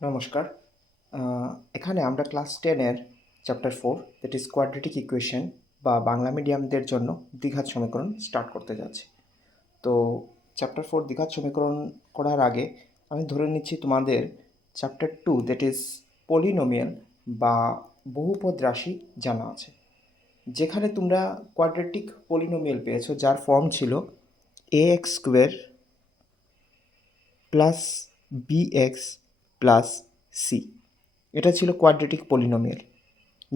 নমস্কার। এখানে আমরা ক্লাস 10 এর chapter 4 that is quadratic equation বা বাংলা মিডিয়ামদের জন্য দ্বিঘাত সমীকরণ স্টার্ট করতে যাচ্ছি। তো চ্যাপ্টার 4 দ্বিঘাত সমীকরণ করার আগে আমি ধরে নিচ্ছি তোমাদের চ্যাপ্টার 2 দ্যাট ইজ পলিনোমিয়াল বা বহুপদ রাশি জানা আছে, যেখানে তোমরা কোয়াড্রেটিক পলিনোমিয়াল পেয়েছো যার ফর্ম ছিল ax square plus bx plus c. এটা ছিল কোয়াড্রেটিক পলিনোমিয়াল,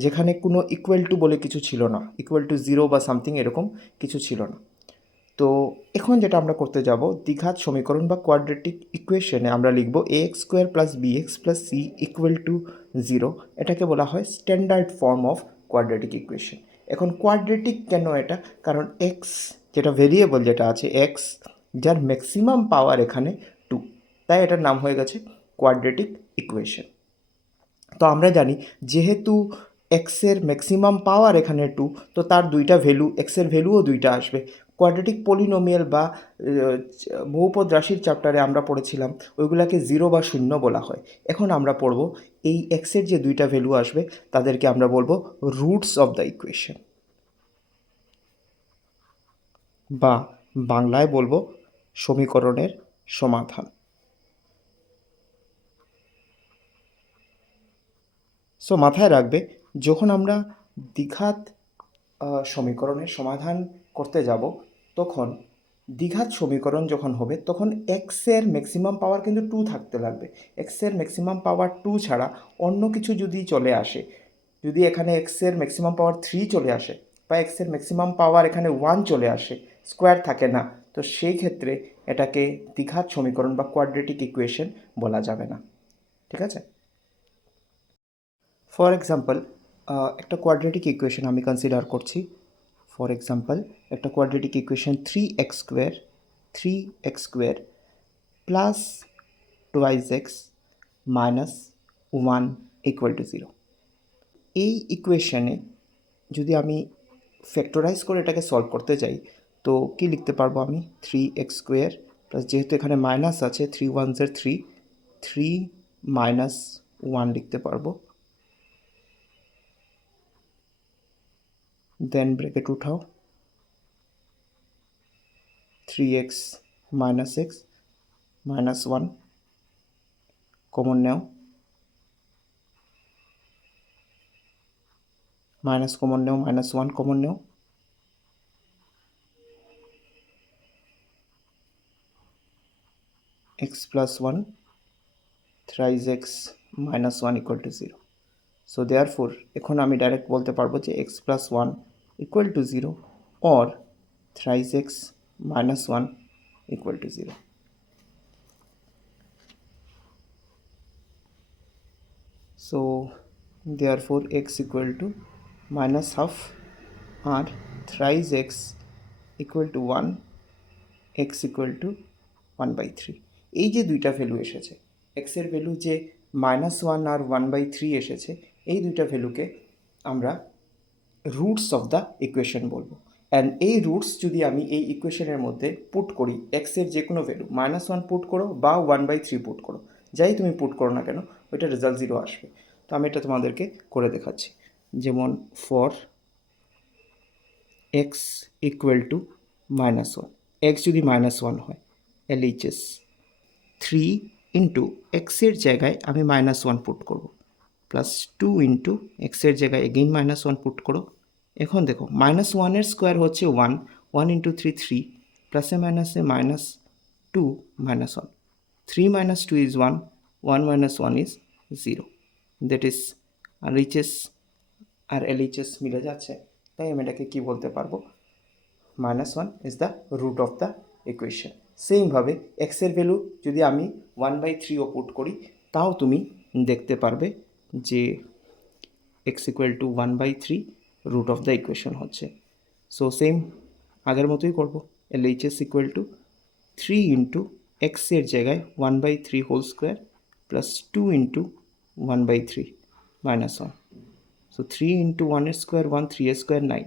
যেখানে কোনো ইকুয়াল টু বলে কিছু ছিল না, ইকুয়াল টু জিরো বা সামথিং এরকম কিছু ছিল না। তো এখন যেটা আমরা করতে যাব, দ্বিঘাত সমীকরণ বা কোয়াড্রেটিক ইকুয়েশনে আমরা লিখব a x square plus b x plus c equal to zero. এটাকে বলা হয় standard form of quadratic equation. এখন কোয়াড্রেটিক কেন এটা? কারণ এক্স যেটা ভেরিয়েবল যেটা আছে এক্স, যার ম্যাক্সিমাম পাওয়ার এখানে 2, তাই এটার নাম হয়ে গেছে কোয়াড্রেটিক ইকুয়েশন। তো আমরা জানি যেহেতু এক্সের ম্যাক্সিমাম পাওয়ার এখানে 2, তো তার দুইটা ভ্যালু, এক্সের ভ্যালুও দুইটা আসবে। কোয়াড্রেটিক পলিনোমিয়াল বা বহুপদ রাশির চ্যাপ্টারে আমরা পড়েছিলাম ওইগুলাকে 0 বা 0 বলা হয়। এখন আমরা পড়ব এই এক্সের যে দুইটা ভ্যালু আসবে তাদেরকে আমরা বলবো রুটস অফ দ্য ইকুয়েশন, বা বাংলায় বলবো সমীকরণের সমাধান। সো মাথায় রাখবে, যখন আমরা দ্বিঘাত সমীকরণের সমাধান করতে যাব, তখন দ্বিঘাত সমীকরণ যখন হবে তখন এক্সের ম্যাক্সিমাম পাওয়ার কিন্তু 2 থাকতে লাগবে। এক্সের ম্যাক্সিমাম পাওয়ার 2 ছাড়া অন্য কিছু যদি চলে আসে, যদি এখানে এক্সের ম্যাক্সিমাম পাওয়ার 3 চলে আসে বা এক্সের ম্যাক্সিমাম পাওয়ার এখানে 1 চলে আসে, স্কোয়ার থাকে না, তো সেই ক্ষেত্রে এটাকে দ্বিঘাত সমীকরণ বা কোয়াড্রেটিক ইকুয়েশন বলা যাবে না। ঠিক আছে? ফর এক্সাম্পল, একটা কোয়াড্রেটিক ইকুয়েশন আমি কনসিডার করছি। ফর এক্সাম্পল, একটা quadratic equation 3x square plus twice x minus 1 equal to 0। এই ইকুয়েশনে যদি আমি ফ্যাক্টরাইজ করে এটাকে সলভ করতে যাই, তো কি লিখতে পারবো আমি? 3x স্কোয়ার প্লাস, যেহেতু এখানে মাইনাস আছে, 3 1 3, 3 মাইনাস 1 লিখতে পারবো। দেন ব্র্যাকেট উঠাও, 3x minus x minus 1 common নেও, মাইনাস কমন নেও, মাইনাস 1 কমন নেও, x plus 1 thrice x minus 1 equal to 0। So therefore এখন আমি ডাইরেক্ট বলতে পারবো যে x plus 1 equal to 0 or thrice x minus 1 equal to 0। So therefore x equal to minus half আর thrice x equal to 1, x equal to 1/3। এই যে দুইটা value এসেছে, এক্সের ভ্যালু যে -1 আর 1/3 এসেছে, এই দুইটা ভ্যালুকে আমরা রুটস অফ দ্য ইকুয়েশন বলবো। অ্যান্ড এই রুটস যদি আমি এই ইকুয়েশনের মধ্যে পুট করি, এক্সের যে কোনো ভ্যালু, -1 পুট করো বা 1/3 পুট করো, যাই তুমি পুট করো না কেন, ওইটা রেজাল্ট 0 আসবে। তো আমি এটা তোমাদেরকে করে দেখাচ্ছি। যেমন for x equal two -1, x যদি -1 হয়, এলএইচএস 3 ইন্টু এক্সের জায়গায় আমি -1 পুট করব, প্লাস 2 ইন্টু এক্সের জায়গায় এগেইন -1 পুট করো। এখন দেখো -1 স্কোয়ার হচ্ছে 1, 1 ইন্টু 3 3, প্লাসে মাইনাসে -2 -1, 3 minus 2 is 1, 1 minus 1 is 0, that is RHS আর LHS মিলে যাচ্ছে, তাই আমি এটাকে কী বলতে পারবো? -1 is the root of the equation. সেমভাবে এক্সের ভ্যালু যদি আমি 1/3 পুট করি, তাও তুমি দেখতে পারবে যে x equal to 1/3 root of the equation হচ্ছে। সো সেম আগের মতোই করবো, LHS ইকুয়াল টু 3 ইন্টু এক্সের জায়গায় 1/3 whole square plus 2 into 1/3 minus 1। So 3 into 1 square 1, 3 square 9,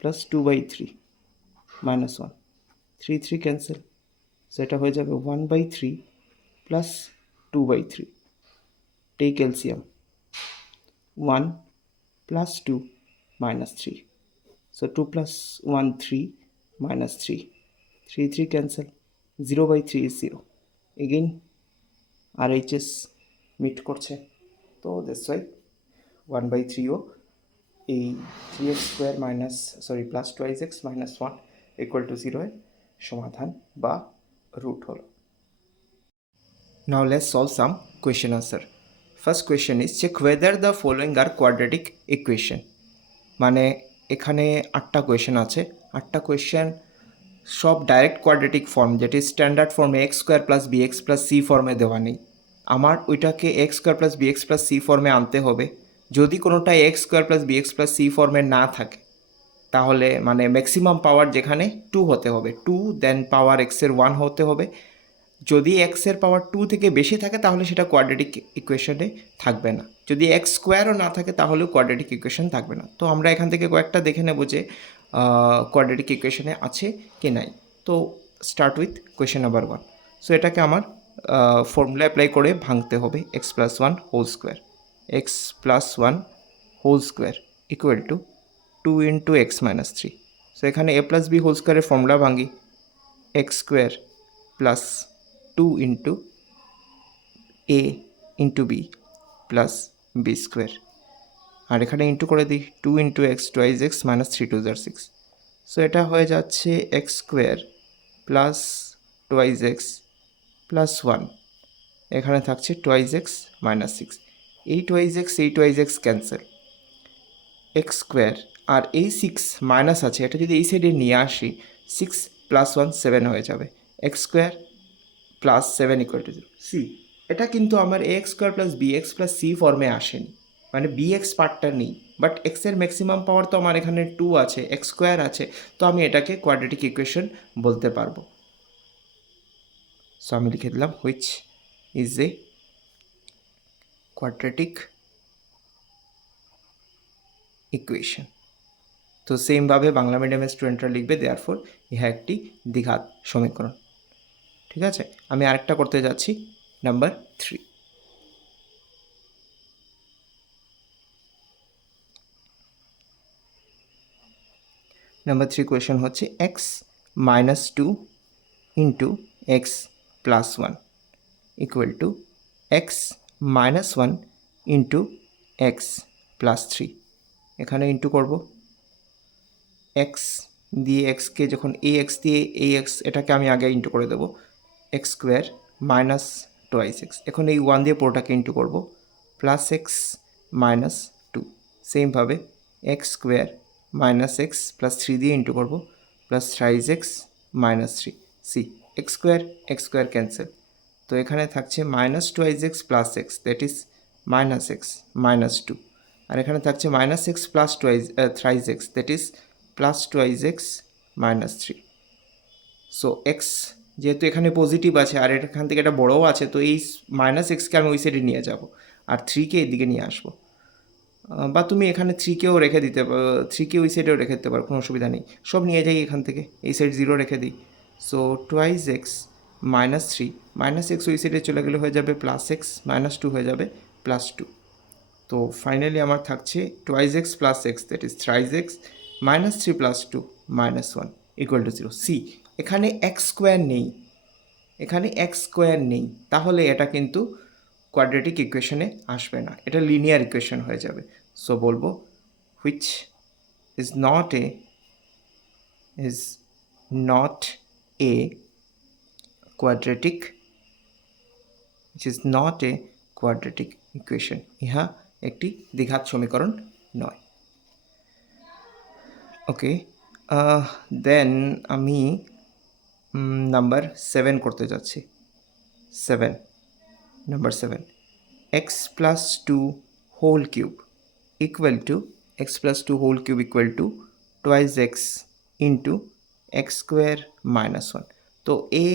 plus 2/3 minus 1, 3 3 cancel, সেটা হয়ে যাবে 1/3 plus 2/3, take LCM. 1 plus 2 minus 3. So 2 plus 1 3 minus 3. 3 3 cancel. 0 by 3 is 0. Again RHS meet করছে, তো that's why 1 by 3 ও এই 3x square minus plus 2x minus 1 equal to 0 এর সমাধান বা root হলো। Now let's solve some question answer. First question is check whether the following are quadratic equation. মানে এখানে 8টা কোয়েশ্চেন আছে, 8টা কোয়েশ্চেন সব ডাইরেক্ট কোয়াড্রেটিক ফর্ম, যেটি স্ট্যান্ডার্ড ফর্মে x square plus b x plus c ফর্মে দেওয়া নেই। আমার ওইটাকে x square plus b x plus c ফর্মে আনতে হবে। যদি কোনোটা x square plus b x plus c ফর্মে না থাকে তাহলে মানে ম্যাক্সিমাম পাওয়ার যেখানে 2 হতে হবে, 2 দেন পাওয়ার এক্সের 1 হতে হবে। যদি এক্সের পাওয়ার 2 থেকে বেশি থাকে তাহলে সেটা কোয়াড্রেটিক ইকুয়েশনে থাকবে না। যদি এক্স স্কোয়ারও না থাকে তাহলেও কোয়াড্রেটিক ইকুয়েশন থাকবে না। তো আমরা এখান থেকে কয়েকটা দেখে নেব যে কোয়াড্রেটিক ইকুয়েশনে আছে কি নাই। তো start with question number 1। So এটাকে আমার ফর্মুলা অ্যাপ্লাই করে ভাঙতে হবে। X plus 1 whole square, x plus 1 whole square equal to 2 into x minus 3। So এখানে এ প্লাস বি হোল স্কোয়ারের ফর্মুলা ভাঙি, x square plus 2 into a into b plus b square, আর এখানে into করে দিই 2 into x twice x minus 3 2 * 6। So এটা হয়ে যাচ্ছে x square plus twice x plus 1, এখানে থাকছে টুয়াইজ এক্স মাইনাস 6। এই twice x cancel, x square আর এই 6 মাইনাস আছে, এটা যদি এই সাইডে নিয়ে আসি 6 প্লাস 1 7 হয়ে যাবে। X square plus 7 equal to 0। See, এটা কিন্তু আমার a x square plus b x plus c ফর্মে আসেনি, মানে বি এক্স পার্টটা নেই। বাট এক্সের ম্যাক্সিমাম পাওয়ার তো আমার এখানে 2 আছে, এক্স স্কোয়ার আছে, তো আমি এটাকে কোয়াড্রেটিক ইকুয়েশন বলতে পারবো। সো আমি লিখে দিলাম which is a quadratic equation. তো সেমভাবে বাংলা মিডিয়ামের স্টুডেন্টরা লিখবে দেয়ারফর ইহা একটি দ্বিঘাত সমীকরণ। ঠিক আছে, আমি আরেকটা করতে যাচ্ছি, নাম্বার 3। নাম্বার 3 কোয়েশন হচ্ছে x minus 2 into x plus 1 equal to x minus 1 into x plus 3। এখানে ইন্টু করব, এক্স দিয়ে এক্সকে যখন এই এক্স দিয়ে এই এক্স, এটাকে আমি আগে ইন্টু করে দেবো, x square minus twice x, এখন এই 1 দিয়ে পুরোটাকে ইন্টু করব, প্লাস এক্স মাইনাস 2। সেমভাবে x square minus x plus 3 দিয়ে ইন্টু করব, plus thrice x minus 3। See, x square cancel, তো এখানে থাকছে minus twice x plus x, that is minus x minus 2, আর এখানে থাকছে minus x plus thrice x, that is plus twice x minus 3। So x যেহেতু এখানে positive আছে আর এখান থেকে এটা বড়ও আছে, তো এই মাইনাস এক্সকে আমি ওই সাইডে নিয়ে যাব আর 3কে এদিকে নিয়ে আসবো। বা তুমি এখানে 3কেও রেখে দিতে পারো, 3কে ওই সাইডেও রেখে দিতে পারো, কোনো অসুবিধা নেই। সব নিয়ে যাই এখান থেকে, এই সাইড 0 রেখে দিই। So twice x minus 3, minus x ওই সাইডে চলে গেলে হয়ে যাবে প্লাস এক্স, মাইনাস 2 হয়ে যাবে প্লাস 2। তো ফাইনালি আমার থাকছে twice x plus x, that is thrice x minus 3 plus 2 minus 1 equal to 0। See, এখানে এক্স স্কোয়ার নেই, এখানে এক্স স্কোয়ার নেই, তাহলে এটা কিন্তু কোয়াড্রেটিক ইকুয়েশনে আসবে না, এটা লিনিয়ার ইকুয়েশন হয়ে যাবে। সো বলবো which is not a quadratic equation, ইহা একটি দ্বিঘাত সমীকরণ নয়। ওকে, দেন আমি নাম্বার 7 করতে যাচ্ছি। Number 7, x plus 2 whole cube equal to twice x into x square minus 1। তো এ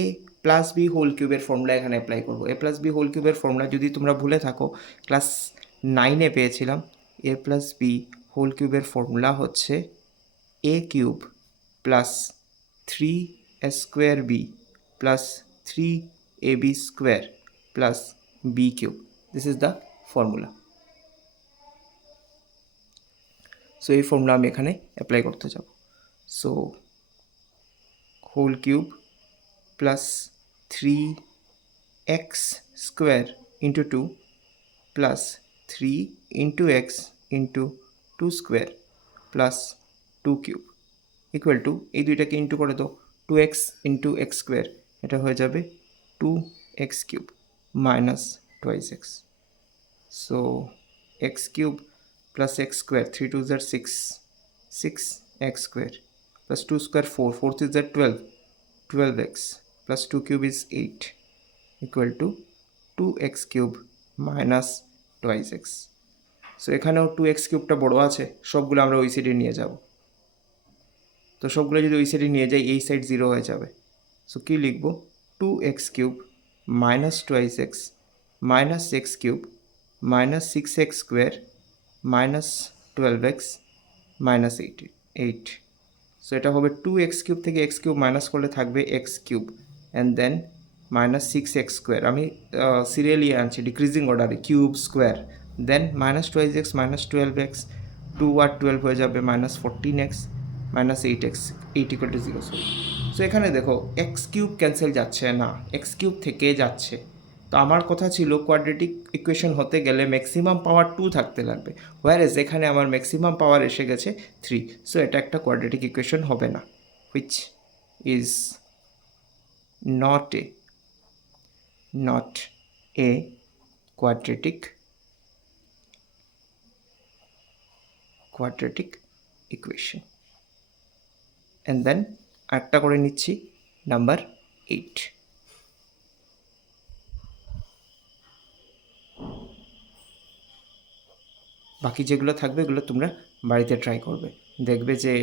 প্লাস বি হোল কিউবের ফর্মুলা এখানে অ্যাপ্লাই করবো। এ প্লাস বি হোল কিউবের ফর্মুলা যদি তোমরা ভুলে থাকো, ক্লাস 9-এ পেয়েছিলাম। এ প্লাস বি হোল কিউবের ফর্মুলা হচ্ছে a cube plus 3 square b plus 3 ab square plus b cube. This is the formula. So এই ফর্মুলা আমি এখানে অ্যাপ্লাই করতে যাব। So whole cube plus 3x square into 2 plus 3 into x into 2 square plus 2 cube equal to, এই দুইটাকে into করে দাও, 2x into x square, এটা হয়ে যাবে 2x cube minus twice x. So x cube plus x square, 3 2 जार 6, 6x square plus 2 square 4, 4 3 जार 12, 12x plus 2 cube is 8 equal to 2x cube minus twice x. So এখানেও 2x কিউবটা বড় আছে, সবগুলো আমরা ওই সাইডে নিয়ে যাব। তো সবগুলো যদি ওই সাইডে নিয়ে যাই এই সাইড 0 হয়ে যাবে। সো কী লিখব, 2x cube minus twice x minus x cube minus 6x square minus 12x minus 8। So এটা হবে 2x কিউব থেকে x কিউব মাইনাস করলে থাকবে x cube and then minus 6x square, আমি সিরিয়ালি আনছি ডিক্রিজিং অর্ডারে, cube square then minus twice x minus 12x, 2 আর 12 হয়ে যাবে minus 14x minus 8x, 8 equal to 0। So এখানে দেখো এক্স কিউব ক্যান্সেল যাচ্ছে না, এক্স কিউব থেকে যাচ্ছে। তো আমার কথা ছিল কোয়াড্রেটিক ইকুয়েশন হতে গেলে ম্যাক্সিমাম পাওয়ার 2 থাকতে লাগবে, হোয়ারেজ এখানে আমার ম্যাক্সিমাম পাওয়ার এসে গেছে 3। সো এটা একটা কোয়াড্রেটিক ইকুয়েশন হবে না, which is not a quadratic equation. And then আরেকটা করে নিচ্ছি, নাম্বার 8। বাকি যেগুলো থাকবে এগুলো তোমরা বাড়িতে ট্রাই করবে, দেখবে যে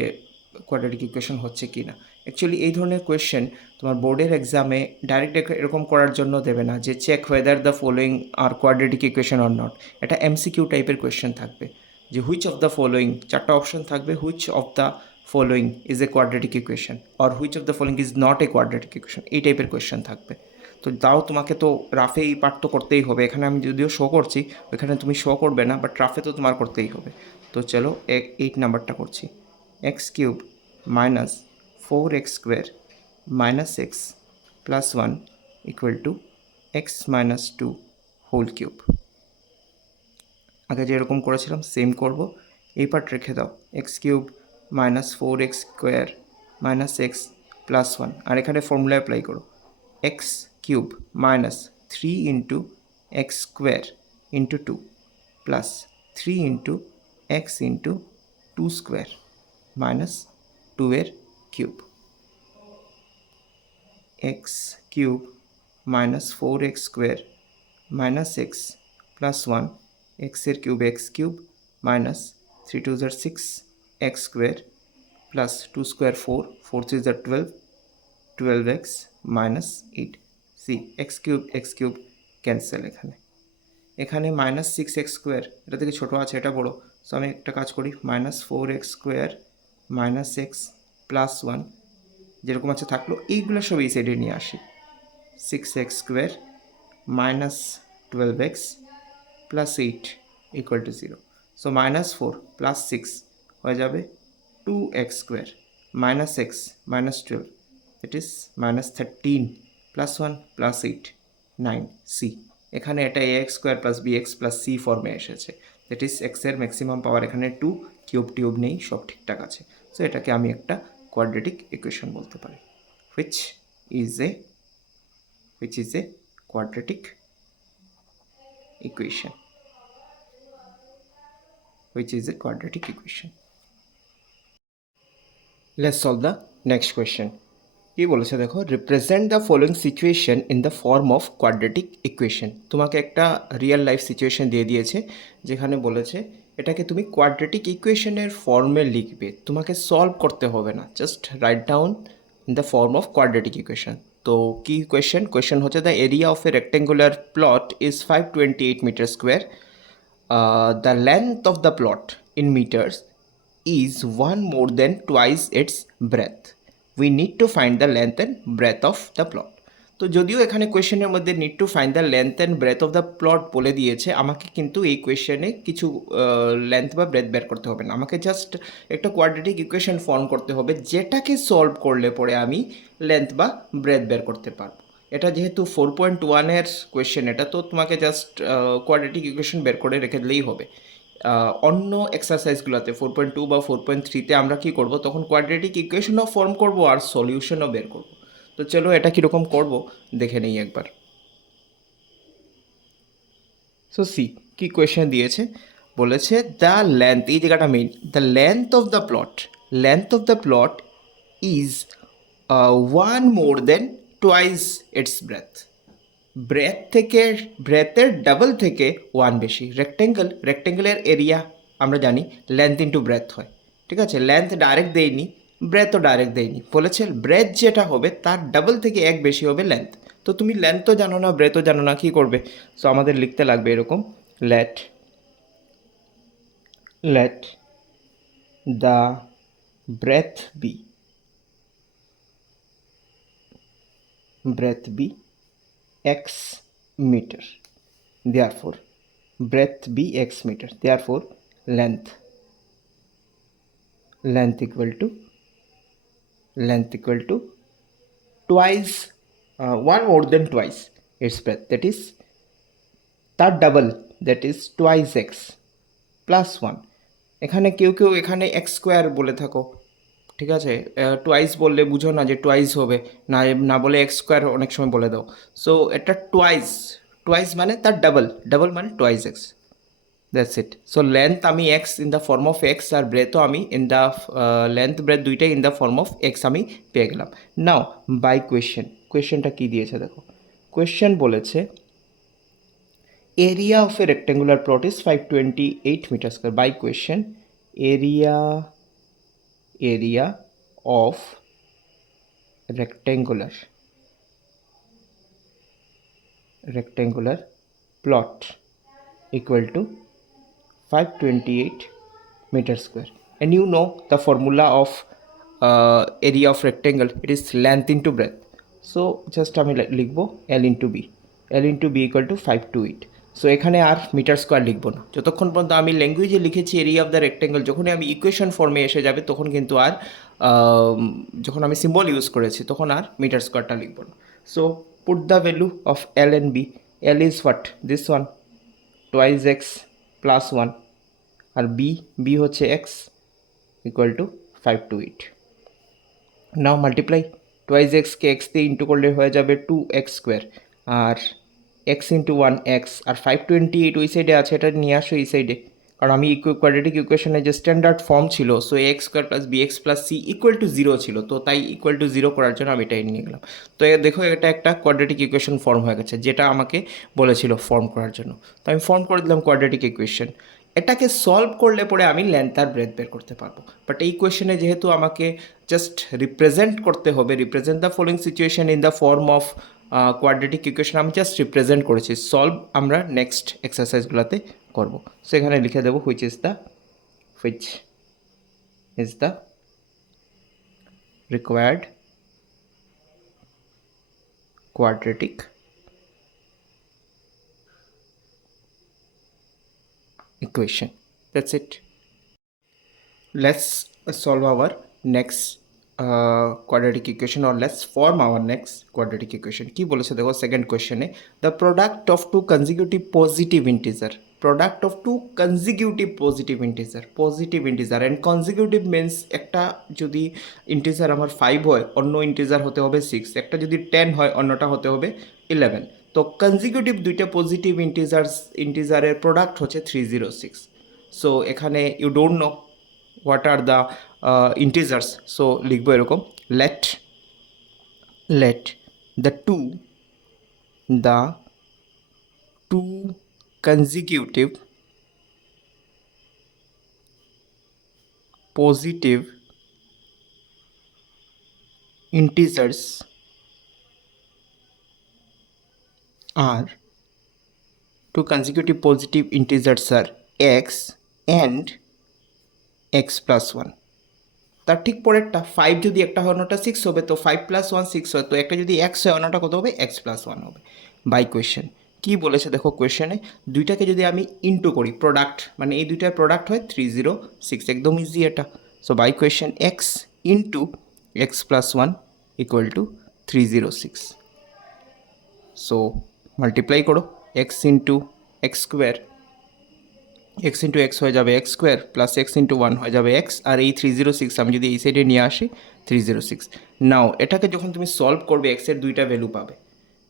কোয়াড্রেটিক ইকুয়েশন হচ্ছে কি না। অ্যাকচুয়ালি এই ধরনের কোয়েশ্চেন তোমার বোর্ডের এক্সামে ডাইরেক্ট এরকম করার জন্য দেবে না যে check whether the following are quadratic equation or not. এটা এমসিকিউ টাইপের কোয়েশ্চেন থাকবে যে হুইচ অফ দ্য ফলোয়িং, 4টা অপশন থাকবে, which of the following is a quadratic equation or which of the following is not a quadratic equation, এই টাইপের question থাকবে। তো তাও তোমাকে তো রাফে এই পার্ট তো করতেই হবে, এখানে আমি যদিও শো করছি ওইখানে তুমি শো করবে না, বাট রাফে তো তোমার করতেই হবে। তো চলো 8 নাম্বারটা করছি, x cube minus 4x square minus x plus 1 equal to x minus 2 whole cube. আগে যেরকম করেছিলাম সেম করব, এই পার্ট রেখে দাও, x cube minus 4x square minus x plus 1, আর এখানে ফর্মুলা অ্যাপ্লাই করো, x cube minus 3 into x square into 2 plus 3 into x into 2 square minus 2 এর cube, x cube minus 4x square minus x plus 1, এক্সের cube x cube minus 3 2 जार 6 এক্স square plus 2 square 4, 4 3 जार 12, 12x minus 8। See x cube cancel, এখানে minus 6x square, এটা থেকে ছোটো আছে এটা বড়ো। সো আমি একটা কাজ করি, minus 4x square minus x plus 1 যেরকম আছে থাকলো, এইগুলো সব এই সাইডে নিয়ে আসি, 6x square minus 12x plus 8 equal to 0। So minus 4 plus 6 হয়ে যাবে 2x square minus x minus 12, it is minus 13 plus 1 plus 8 9 see. এখানে এটা ax square plus bx plus c ফর্মে এসেছে, দ্যাট ইজ এক্সের ম্যাক্সিমাম পাওয়ার এখানে 2, cube নেই, সব ঠিকঠাক আছে। সো এটাকে আমি একটা কোয়াড্রেটিক ইকুয়েশন বলতে পারি, which is a quadratic equation, Let's solve the next question. কি বলেছে দেখো, represent the following situation in the form of quadratic equation. তোমাকে একটা রিয়েল লাইফ সিচুয়েশন দিয়ে দিয়েছে যেখানে বলেছে এটাকে তুমি কোয়াড্রেটিক ইকুয়েশনের ফর্মে লিখবে, তোমাকে সলভ করতে হবে না, just write down in the form of quadratic equation. তো কি কোয়েশ্চেন হচ্ছে, the area of a rectangular plot is 528 metre square, the length of the plot in metres is 1 more than twice its breadth. We need to find the length and breadth of the plot. তো যদিও এখানে কোয়েশ্চেনের মধ্যে need to find the length and breadth of the plot বলে দিয়েছে, আমাকে কিন্তু এই কোয়েশ্চেনে কিছু লেন্থ বা ব্রেথ বের করতে হবে না, আমাকে জাস্ট একটা কোয়াড্রেটিক ইকুয়েশন ফর্ম করতে হবে যেটাকে সলভ করলে পরে আমি লেন্থ বা ব্রেথ বের করতে পারবো। এটা যেহেতু 4.1-এর কোয়েশ্চেন, এটা তো তোমাকে জাস্ট কোয়াড্রেটিক ইকুয়েশন বের করে রেখে দিলেই হবে। অন্য এক্সারসাইজগুলোতে 4.2 বা 4.3-তে আমরা কি করব, তখন কোয়াড্রেটিক ইকুয়েশনও ফর্ম করব আর সলিউশনও বের করব। তো চলো এটা কীরকম করব দেখে নিই একবার। সো সি কি কোয়েশ্চেন দিয়েছে, বলেছে দ্য লেন্থ, এই জায়গাটা main, the length of the plot is one more than twice its ব্রেথের ডাবল থেকে ওয়ান বেশি। রেক্টেঙ্গেলের এরিয়া আমরা জানি লেন্থ ইন্টু ব্রেথ হয়, ঠিক আছে, লেন্থ ডাইরেক্ট দেয়নি, ব্রেথও ডাইরেক্ট দেয়নি, বলেছে ব্রেথ যেটা হবে তার ডাবল থেকে এক বেশি হবে লেন্থ। তো তুমি লেন্থও জানো না ব্রেথও জানো না, কী করবে? সো আমাদের লিখতে লাগবে এরকম, let the breadth be x meter, therefore breadth be x meter, therefore length equal to twice, one more than twice its breadth, that is তার double, that is twice x plus one. এখানে কেউ এখানে x square বলে থাকো, ঠিক আছে, twice বললে বুঝো না যে টোয়াইস হবে, না বলে এক্স স্কোয়ার অনেক সময় বলে দাও। সো এটা টোয়াইস মানে তার ডাবল মানে twice x, that's it. So length আমি x in the form of x, আর ব্রেথও আমি ইন দ্য লেন্থ ব্রেথ দুইটাই in the form of x আমি পেয়ে গেলাম। নাও বাই কোয়েশ্চেনটা কী দিয়েছে দেখো, কোয়েশ্চেন বলেছে area of a rectangular plot is 528 meter square. By question, area of rectangular plot equal to 528 meter square. And you know the formula of area of rectangle, it is length into breadth. So just আমি লিখবো L into B equal to 528. So এখানে আর metre square লিখবো না, যতক্ষণ পর্যন্ত আমি ল্যাঙ্গুয়েজে লিখেছি এরিয়া অফ দ্য রেক্টেঙ্গল, যখনই আমি ইকুয়েশন ফর্মে এসে যাবে তখন কিন্তু আর যখন আমি সিম্বল ইউজ করেছি তখন আর মিটার স্কোয়ারটা লিখবো না। So put the value of l and b, l is what, this one twice x plus one, আর বি হচ্ছে x equal to 528। Now multiply, twice এক্সকে এক্স দিয়ে ইন্টু করলে হয়ে যাবে 2x স্কোয়ার, আর এক্স ইন্টু ওয়ান এক্স, আর 528 ওই সাইডে আছে, এটা নিয়ে আসো এই সাইডে, কারণ আমি কোয়াড্রেটিক ইকুয়েশনের যে স্ট্যান্ডার্ড ফর্ম ছিল, so x square plus b x plus c equal to 0 ছিল, তো তাই ইকুয়াল টু 0 করার জন্য আমি এটাই নিয়ে গেলাম। তো দেখো এটা একটা কোয়াড্রেটিক ইকুয়েশন ফর্ম হয়ে গেছে, যেটা আমাকে বলেছিল ফর্ম করার জন্য, তো আমি ফর্ম করে দিলাম কোয়াড্রেটিক ইকুয়েশন। এটাকে সলভ করলে পরে আমি লেন্থ আর ব্রেথ বের করতে পারবো, বাট এই কোয়েশনে যেহেতু আমাকে জাস্ট রিপ্রেজেন্ট করতে হবে, represent the following situation in the form of quadratic equation, আমি জাস্ট রিপ্রেজেন্ট করেছি, সলভ আমরা নেক্সট এক্সারসাইজগুলোতে করব। সো এখানে লিখে দেবো which is the required quadratic equation. That's it. Let's solve our next quadratic equation, or let's form our next quadratic equation. কি বলেছে দেখো সেকেন্ড কোয়েশ্চেনে, the product of two consecutive positive integer, positive integer and consecutive means একটা যদি integer আমার 5 হয় অন্য integer হতে হবে 6, একটা যদি 10 হয় অন্যটা হতে হবে 11। তো কনজিকিউটিভ দুইটা পজিটিভ ইন্টিজারের প্রোডাক্ট হচ্ছে 306। সো এখানে you don't know what are the integers, সো লিখবো এরকম, let the two consecutive positive integers are x and x plus 1. তার ঠিক পরেরটা 5 যদি একটা হয় অন্যটা 6 হবে, তো 5 + 1 6 হয়, তো একটা যদি x হয় অন্যটা কত হবে, x + 1 হবে। বাই কোয়েশ্চেন কি বলেছে দেখো, কোয়েশ্চেনে দুইটাকে যদি আমি ইন্টু করি, প্রোডাক্ট মানে এই দুইটার প্রোডাক্ট হয় 306, একদম ইজি এটা। So by question x into x + 1 equal to 306। So multiply করো, x into x square, x into x হয়ে যাবে x square, plus x into one হয়ে যাবে এক্স, আর এই 306 আমি যদি এই সাইডে নিয়ে আসি 306। নাও এটাকে যখন তুমি সলভ করবে এক্সের দুইটা ভ্যালু পাবে,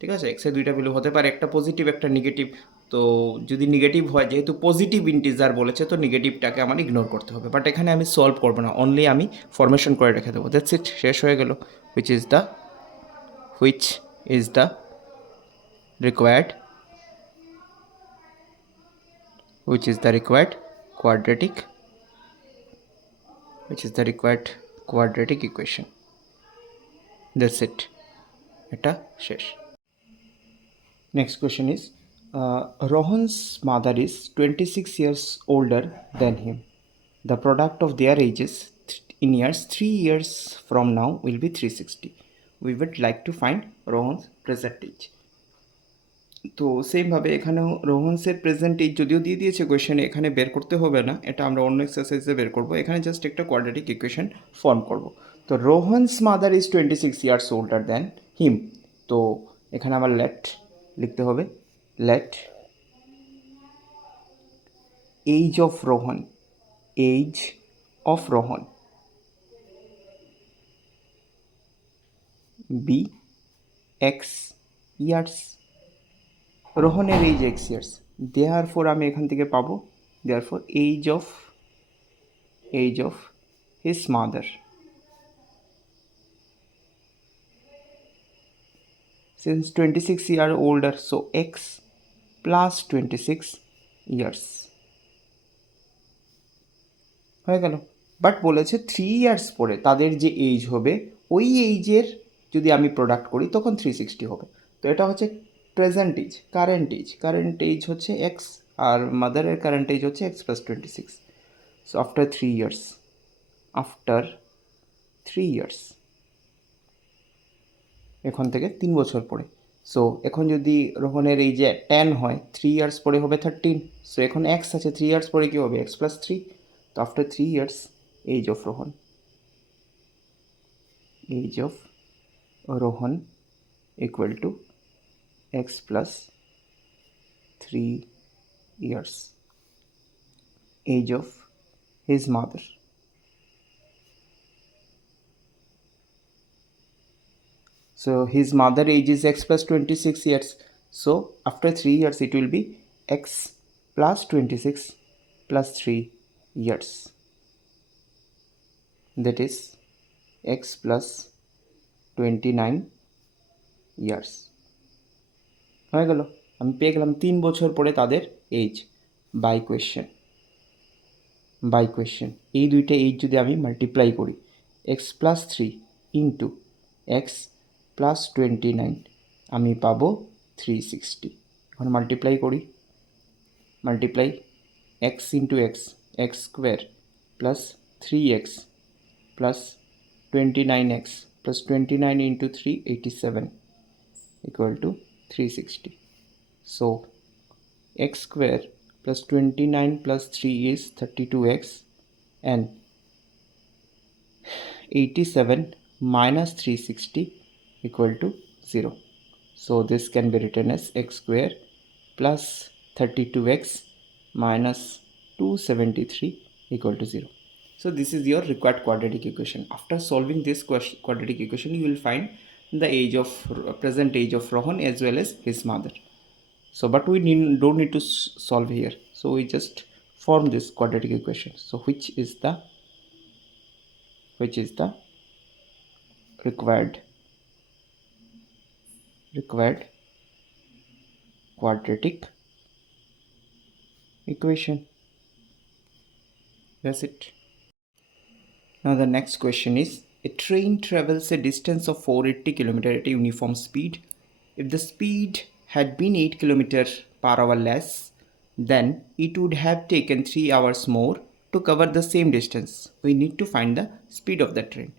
ঠিক আছে? এক্সের দুইটা ভ্যালু হতে পারে, একটা পজিটিভ একটা নেগেটিভ। তো যদি নেগেটিভ হয়, যেহেতু পজিটিভ ইন্টিজার বলেছে, তো নেগেটিভটাকে আমার ইগনোর করতে হবে, বাট এখানে আমি সলভ করবো না, অনলি আমি ফরমেশন করে রেখে দেবো, দ্যাটস ইট, শেষ হয়ে গেল। Which is the required which is the required quadratic equation. That's it, এটা শেষ। Next question is Rohan's mother is 26 years older than him. The product of their ages in years 3 years from now will be 360. We would like to find Rohan's present age. তো সেমভাবে এখানেও রোহনসের present age যদিও দিয়ে দিয়েছে কোয়েশনে, এখানে বের করতে হবে না, এটা আমরা অন্য এক্সারসাইজে বের করব। এখানে জাস্ট একটা কোয়াড্রেটিক ইকুয়েশন ফর্ম করব। তো Rohan's mother is 26 years older than him. তো এখানে আমার লেট লিখতে হবে, let age of Rohan, age of Rohan be x years. রোহনের age x years, therefore আমি এখান থেকে পাবো therefore age of his mother, since 26 year older, so x plus 26 years হয়ে গেল। বাট বলেছে 3 ইয়ার্স পরে তাদের যে এইজ হবে, ওই এইজের যদি আমি প্রোডাক্ট করি তখন 360 হবে। তো এটা হচ্ছে প্রেজেন্ট এইজ, কারেন্ট এইজ হচ্ছে এক্স, আর মাদারের কারেন্ট এইজ হচ্ছে x plus 26। So after 3 years এখন থেকে 3 বছর পরে। সো এখন যদি রোহনের এই যে 10 হয়, 3 ইয়ার্স পরে হবে 13। সো এখন এক্স আছে, 3 ইয়ার্স পরে কী হবে, এক্স প্লাস 3। তো after 3 years age of Rohan equal to x plus 3 years, age of his mother. So his mother age is x plus 26 years. So after 3 years it will be x plus 26 plus 3 years. That is x plus 29 years. হয়ে গেল, আমি পেয়ে গেলাম 3 বছর পরে তাদের age. By question এই দুইটা এজ যদি আমি মাল্টিপ্লাই করি, x plus 3 into x plus 29 আমি পাবো 360। এখন multiply x into x, x square plus 3x plus 29x plus 29 into 3 87 equal to 360. So x square plus 29 plus 3 is 32x and 87 minus 360 equal to 0. So this can be written as x square plus 32x minus 273 equal to 0. So this is your required quadratic equation. After solving this quadratic equation, you will find the present age of Rohan as well as his mother. So but we don't need to solve here, so we just form this quadratic equation. So which is the required quadratic equation. That's it. Now the next question is, a train travels a distance of 480 km at a uniform speed. If the speed had been 8 km per hour less, then it would have taken 3 hours more to to cover the same distance, we need to find the speed of the train.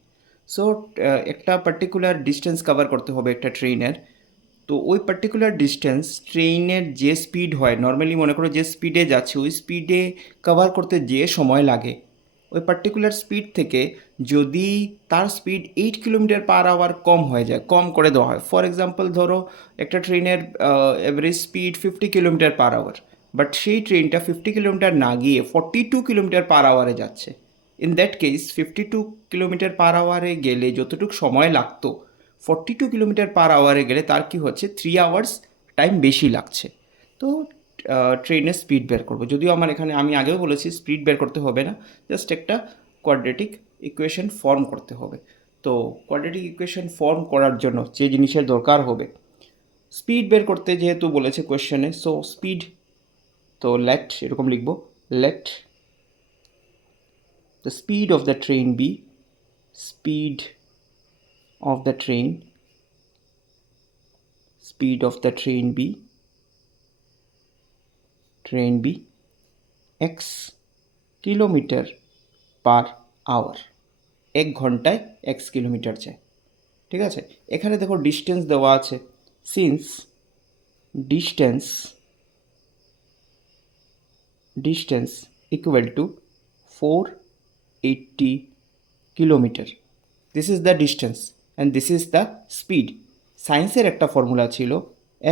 So একটা particular distance cover করতে হবে একটা ট্রেনের, তো ওই particular distance ট্রেনের যে speed হয়, নর্মালি মনে করো যে স্পিডে যাচ্ছে ওই স্পিডে কভার করতে যে সময় লাগে, ওই পার্টিকুলার স্পিড থেকে যদি তার স্পিড 8 কিলোমিটার/আওয়ার কম হয়ে যায়, কম করে দেওয়া হয়, ফর এক্সাম্পল ধরো একটা ট্রেনের এভারেজ স্পিড 50 কিলোমিটার/আওয়ার, বাট সেই ট্রেনটা 50 কিলোমিটার না গিয়ে 42 কিলোমিটার/আওয়ারে যাচ্ছে। ইন দ্যাট কেস 52 কিলোমিটার/আওয়ারে গেলে যতটুকু সময় লাগতো 42 কিলোমিটার/আওয়ারে গেলে তার কি হচ্ছে 3 আওয়ার্স টাইম বেশি লাগছে। তো ট্রেনের স্পিড বের করবো, যদিও আমার এখানে আমি আগেও বলেছি স্পিড বের করতে হবে না, জাস্ট একটা কোয়াড্রেটিক ইকুয়েশন ফর্ম করতে হবে। তো কোয়াড্রেটিক ইকুয়েশন ফর্ম করার জন্য যে জিনিসের দরকার হবে, স্পিড বের করতে যেহেতু বলেছে কোয়েশ্চেনে, সো স্পিড, তো লেট এরকম লিখবো, late the speed of the train be speed of the train speed of the train be x kilometre per hour, 1 ঘন্টায় x কিলোমিটার যায়। ঠিক আছে, এখানে দেখো ডিস্টেন্স দেওয়া আছে, since distance equal to 480 kilometre, this is the distance and this is the speed. সায়েন্সের একটা ফর্মুলা ছিল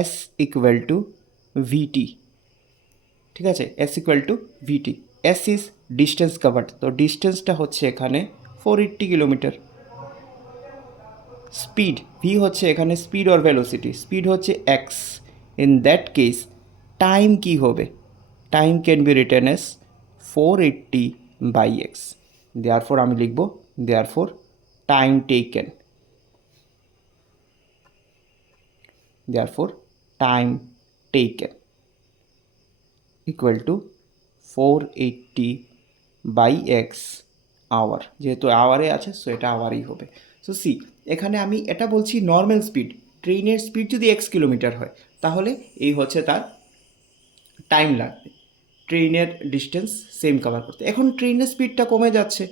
এস ইকুয়াল টু ভিটি। ঠিক আছে, s equal to VT, s is distance covered, তো ডিস্টেন্সটা হচ্ছে এখানে 480 কিলোমিটার। স্পিড ভি হচ্ছে এখানে স্পিড অর ভেলোসিটি, স্পিড হচ্ছে x, in that case time কি হবে, time can be written as 480/x, therefore আমি লিখব therefore time taken, therefore time taken equal to 480/x hour, যেহেতু আওয়ারে আছে সো এটা আওয়ারই হবে। সো সি, এখানে আমি এটা বলছি নর্মাল স্পিড, ট্রেনের স্পিড যদি x কিলোমিটার হয় তাহলে এই হচ্ছে তার টাইম লাগবে ট্রেনের ডিস্টেন্স সেম কভার করতে। এখন ট্রেনের স্পিডটা কমে যাচ্ছে,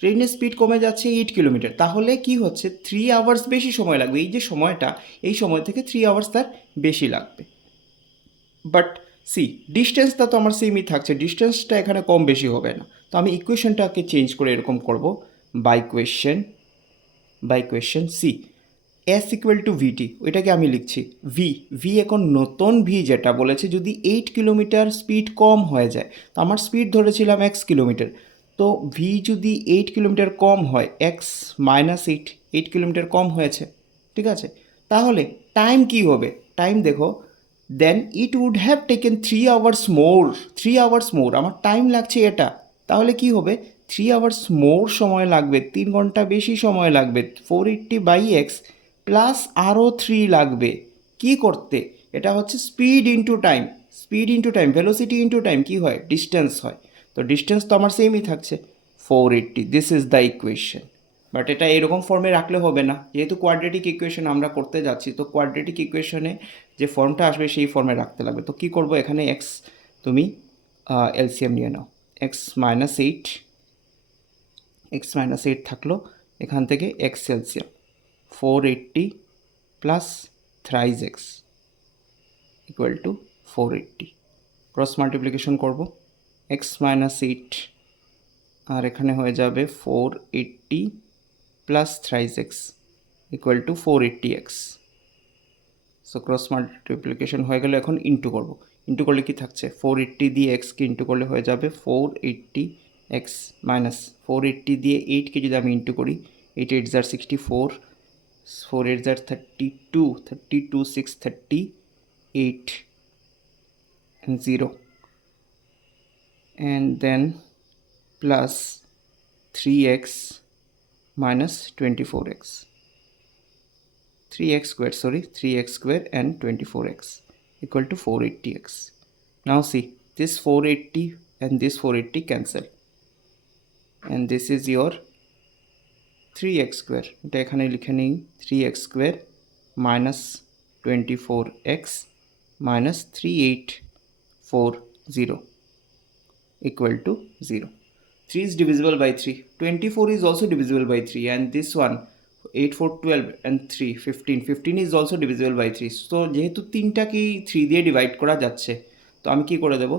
ট্রেনের স্পিড কমে যাচ্ছে 8 কিলোমিটার, তাহলে কি হচ্ছে 3 আওয়ার্স বেশি সময় লাগবে, এই যে সময়টা এই সময় থেকে 3 আওয়ার্স তার বেশি লাগবে। বাট সি, ডিস্টেন্সটা তো আমার সেমই থাকছে, ডিস্টেন্সটা এখানে কম বেশি হবে না, তো আমি ইকুয়েশনটাকে চেঞ্জ করে এরকম করব, by question see s equal to vt, ওইটাকে আমি লিখছি ভি এখন নতুন ভি যেটা বলেছে যদি 8 কিলোমিটার স্পিড কম হয়ে যায়, তো আমার স্পিড ধরেছিলাম x কিলোমিটার, তো ভি যদি 8 কিলোমিটার কম হয় এক্স মাইনাস 8 কিলোমিটার কম হয়েছে। ঠিক আছে, তাহলে টাইম কি হবে, টাইম দেখো, then it would have taken 3 hours more, 3 hours more, আমার টাইম লাগছে এটা, তাহলে কি হবে 3 আওয়ার্স মোর সময় লাগবে, 3 ঘন্টা বেশি সময় লাগবে, 480/x প্লাস আরও 3 লাগবে কি করতে, এটা হচ্ছে speed into time, velocity into time কি হয়, ডিস্টেন্স হয়, তো ডিস্টেন্স তো আমার সেমই থাকছে 480, this is the equation. But এটা এরকম ফর্মে রাখলে হবে না, যেহেতু কোয়াড্রেটিক ইকুয়েশন আমরা করতে যাচ্ছি, তো কোয়াড্রেটিক ইকুয়েশনে যে ফর্মটা আসবে সেই ফর্মে রাখতে লাগবে। তো কী করবো, এখানে এক্স তুমি এলসিএম নিয়ে নাও, x-8 থাকলো, এখান থেকে x LCM 480 plus thrice x equal two 480, cross multiplication করবো, x-8 আর এখানে হয়ে যাবে 480 plus thrice x equal two 480x। So cross multiplication হয়ে গেলে এখন ইন্টু করবো, ইন্টু করলে কি থাকছে 480 দিয়ে এক্সকে ইন্টু করলে হয়ে যাবে 480x মাইনাস 480 দিয়ে 8কে যদি আমি ইন্টু করি 8 8 * 64, 4 8 * 32, 6 38 and 0, and then plus 3x minus 24x, 3x square and 24x equal to 480x. Now see, this 480 and this 480 cancel, and this is your 3x square, এটা এখানে লিখে নিই 3x square minus 24x minus 3840 equal to 0. 3 is divisible by 3. 24 is also divisible by 3, and this one 8 4 12 and 3 15. 15 is also divisible by 3. So যেহেতু তিনটাকেই 3 দিয়ে divide করা যাচ্ছে, তো আমি কি করে দেব,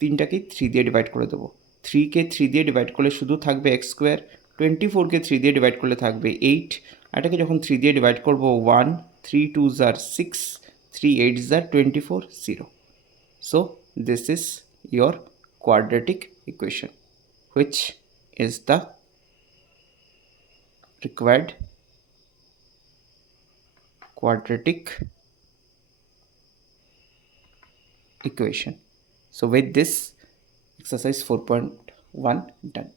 তিনটাকেই 3 দিয়ে ডিভাইড করে দেবো। 3কে 3 দিয়ে ডিভাইড করলে শুধু থাকবে এক্স স্কোয়ার, 24কে 3 দিয়ে ডিভাইড করলে থাকবে 8, এটাকে যখন 3 দিয়ে ডিভাইড করবো 1, 3 2s are 6, 3 8s are 24, 0. So this is your quadratic equation, which is the required quadratic equation. So with this, exercise 4.1 done.